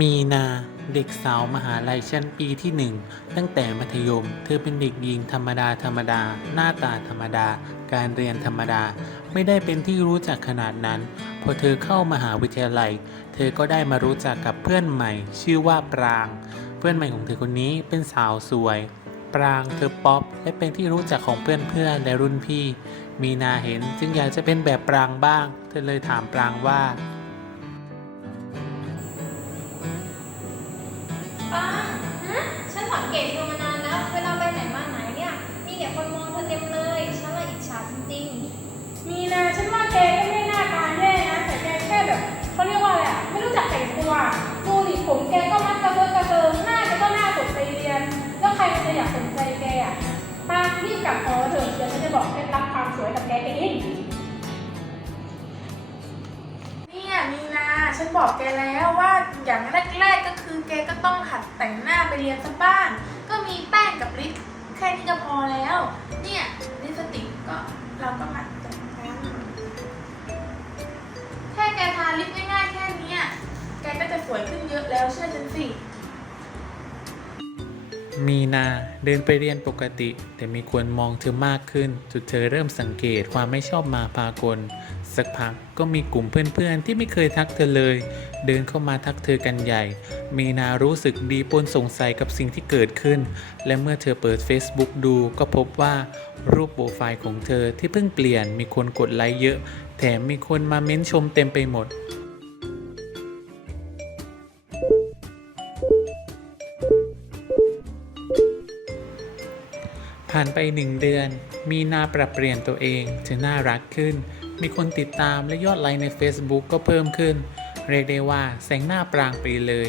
มีนาเด็กสาวมหาลัยชั้นปีที่หนึ่งตั้งแต่มัธยม เธอเป็นเด็กหญิงธรรมดาธรรมดา หน้าตาธรรมดา การเรียนธรรมดา ไม่ได้เป็นที่รู้จักขนาดนั้น พอเธอเข้ามหาวิทยาลัย เธอก็ได้มารู้จักกับเพื่อนใหม่ ชื่อว่าปราง เพื่อนใหม่ของเธอคนนี้เป็นสาวสวย ปรางเธอป๊อปและเป็นที่รู้จักของเพื่อนๆและรุ่นพี่ มีนาเห็นจึงอยากจะเป็นแบบปรางบ้าง เธอเลยถามปรางว่าป้า รีบกลับขอเถอะเดี๋ยวฉันจะบอกเคล็ดลับความสวยกับแกเองเนี่ยมีนา ฉันบอกแกแล้วว่าอย่างแรกๆก็คือแกก็ต้องหัดแต่งหน้าไปเรียนสักบ้าง ก็มีแป้งกับลิปแค่นี้ก็ มีนาเดินไปเรียนปกติ แต่มีคนมองเธอมากขึ้นจนเธอเริ่มสังเกตความไม่ชอบมาพากล สักพักก็มีกลุ่มเพื่อนๆ ที่ไม่เคยทักเธอเลย เดินเข้ามาทักเธอกันใหญ่ มีนารู้สึกดีปนสงสัยกับสิ่งที่เกิดขึ้น และเมื่อเธอเปิด Facebook ดูก็พบว่ารูปโปรไฟล์ของเธอที่เพิ่งเปลี่ยนมีคนกดไลค์เยอะ แถมมีคนมาเม้นชมเต็มไปหมด ผ่านไปหนึ่งเดือน มีนาปรับเปลี่ยนตัวเองเธอน่ารักขึ้น มีคนติดตามและยอดไลค์ใน Facebook ก็เพิ่มขึ้น เรียกได้ว่าแสงหน้าปรางไปเลย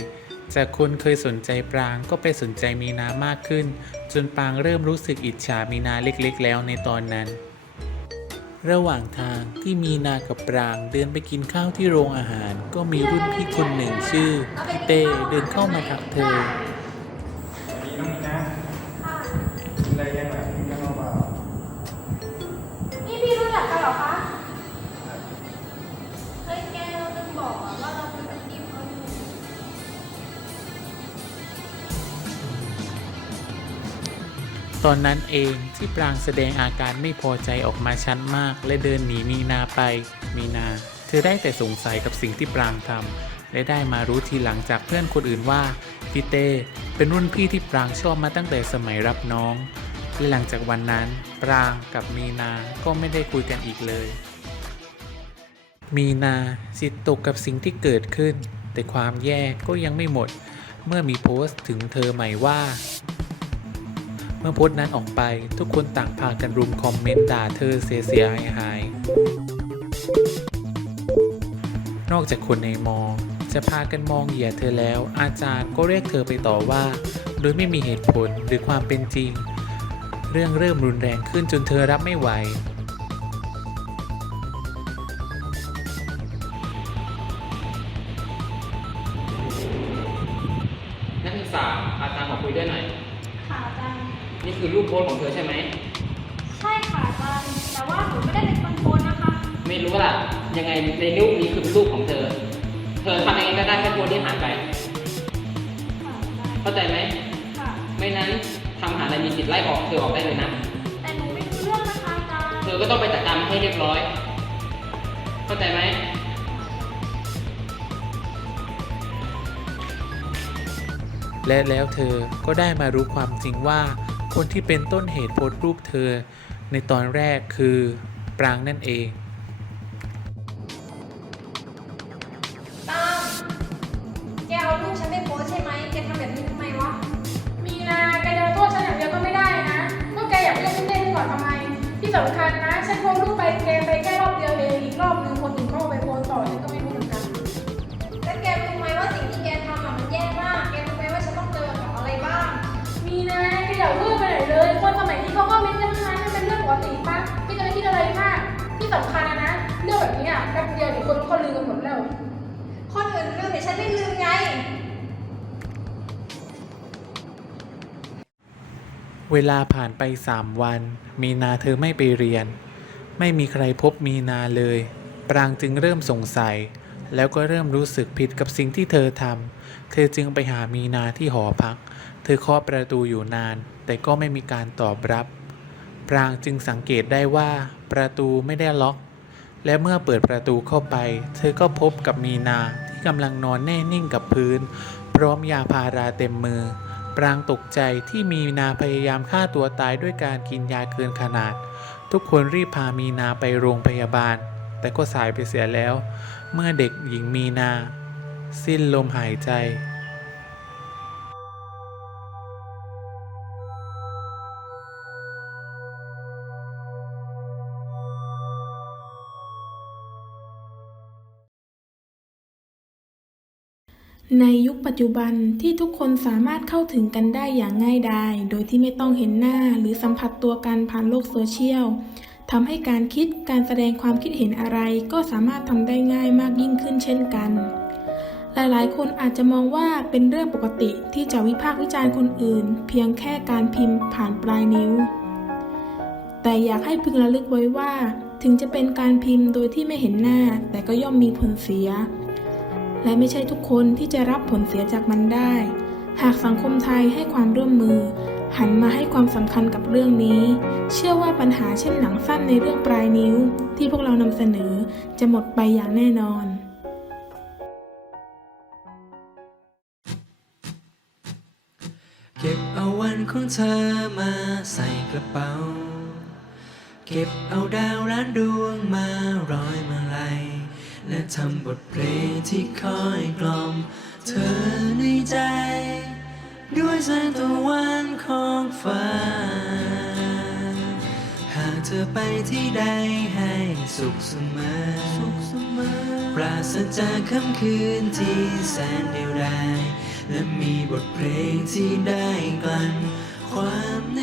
จากคนเคยสนใจปรางก็ไปสนใจมีนามากขึ้น จนปรางเริ่มรู้สึกอิจฉามีนาเล็กๆ แล้วในตอนนั้น ระหว่างทางที่มีนากับปรางเดินไปกินข้าวที่โรงอาหาร ก็มีรุ่นพี่คนหนึ่งชื่อพี่เต้เดินเข้ามาทักเธอ ตอนนั้นเองที่ปรางแสดงอาการไม่พอใจออกมาชัดมากและเดินหนีมีนาไป มีนา เธอได้แต่สงสัยกับสิ่งที่ปรางทำและได้มารู้ทีหลังจากเพื่อนคนอื่นว่าพี่เต้เป็นรุ่นพี่ที่ปรางชอบมาตั้งแต่สมัยรับน้องและหลังจากวันนั้น ปรางกับมีนาก็ไม่ได้คุยกันอีกเลย มีนาจิตตกกับสิ่งที่เกิดขึ้น แต่ความแย่ก็ยังไม่หมด เมื่อมีโพสต์ถึงเธอใหม่ว่า เมื่อโพสต์นั้นออกไป ทุกคนต่างพากันรุมคอมเมนต์ด่าเธอเสียเสียหายหายๆนอกจากคนในมอ จะพากันมองเหยียดเธอแล้ว อาจารย์ก็เรียกเธอไปต่อว่า โดยไม่มีเหตุผลหรือความเป็นจริง เรื่องเริ่มรุนแรงขึ้นจนเธอรับไม่ไหวนักศึกษาอาจารย์ขอคุยด้วยหน่อยค่ะอาจารย์ นี่คือรูปโพสของเธอใช่ไหม ใช่ค่ะอาจารย์แต่ว่าหนูไม่ได้เป็นคนโพสต์นะคะ ไม่รู้ล่ะ ยังไงในรูปนี้คือรูปของเธอ เธอทำยังไงก็ได้แค่โพสที่หายไป ค่ะอาจารย์เข้าใจไหม ค่ะ ไม่นั้นทำหาอะไรมีสิทธิ์ไล่ออกเธอออกได้เลยนะ แต่หนูไม่รู้เรื่องนะคะอาจารย์เธอก็ต้องไปจัดการมันให้เรียบร้อย เข้าใจไหม และแล้วเธอก็ได้มารู้ความจริงว่า คนที่เป็นต้นเหตุโพสต์รูปเธอ ในตอนแรกคือปรางนั่นเองตามแกเอารูปฉันไปโพสต์ใช่ไหมแกทำแบบนี้ทำไมวะ มีนาแกจะโทษฉันอย่างเดียวก็ไม่ได้นะก็แกอยากเล่นเล่นๆก่อนทำไม ที่สำคัญนะ ฉันโพสต์รูปไปแกไปแค่ ปกติปะไม่จะไปคิดอะไรมาก ที่สำคัญนะนะเรื่องแบบนี้อะแป๊บเดียวเดี๋ยวคนเขาลืมกันหมดแล้ว คนอื่นลืมแต่ฉันไม่ลืมไง เวลาผ่านไปสามวัน มีนาเธอไม่ไปเรียน ไม่มีใครพบมีนาเลย ปรางจึงเริ่มสงสัย แล้วก็เริ่มรู้สึกผิดกับสิ่งที่เธอทำเธอจึงไปหามีนาที่หอพัก เธอเคาะประตูอยู่นาน แต่ก็ไม่มีการตอบรับ ปรางจึงสังเกตได้ว่าประตูไม่ได้ล็อก และเมื่อเปิดประตูเข้าไป เธอก็พบกับมีนาที่กำลังนอนแน่นิ่งกับพื้น พร้อมยาพาราเต็มมือ ปรางตกใจที่มีนาพยายามฆ่าตัวตายด้วยการกินยาเกินขนาด ทุกคนรีบพามีนาไปโรงพยาบาล แต่ก็สายไปเสียแล้ว เมื่อเด็กหญิงมีนา สิ้นลมหายใจ ในยุคปัจจุบันที่ทุกคนสามารถเข้าถึงกันได้อย่างง่ายดาย โดยที่ไม่ต้องเห็นหน้าหรือสัมผัสตัวกันผ่านโลกโซเชียลทำให้การคิดการแสดงความคิดเห็นอะไรก็สามารถทำได้ง่ายมากยิ่งขึ้นเช่นกัน หลายๆ คนอาจจะมองว่าเป็นเรื่องปกติที่จะวิพากษ์วิจารณ์คนอื่น เพียงแค่การพิมพ์ผ่านปลายนิ้ว แต่อยากให้พึงระลึกไว้ว่า ถึงจะเป็นการพิมพ์โดยที่ไม่เห็นหน้า แต่ก็ย่อมมีผลเสีย และไม่ใช่ทุกคนที่จะรับผลเสียจากมันได้ หากสังคมไทยให้ความร่วมมือ หันมาให้ความสำคัญกับเรื่องนี้ เชื่อว่าปัญหาเช่นหนังสั้นในเรื่องปลายนิ้ว ที่พวกเรานำเสนอจะหมดไปอย่างแน่นอนเก็บเอาวันของเธอมาใส่กระเป๋า เก็บเอาดาวล้านดวงมาร้อยมาลัย และทำบทเพลงที่คอยกล่อม เธอในใจ ด้วยแสงตะวันของฟ้า หากเธอไปที่ใดให้สุขเสมอสุขเสมอปราศจากค่ำคืนที่แสนเดียวดายและมีบทเพลงที่ได้กลั่นความใน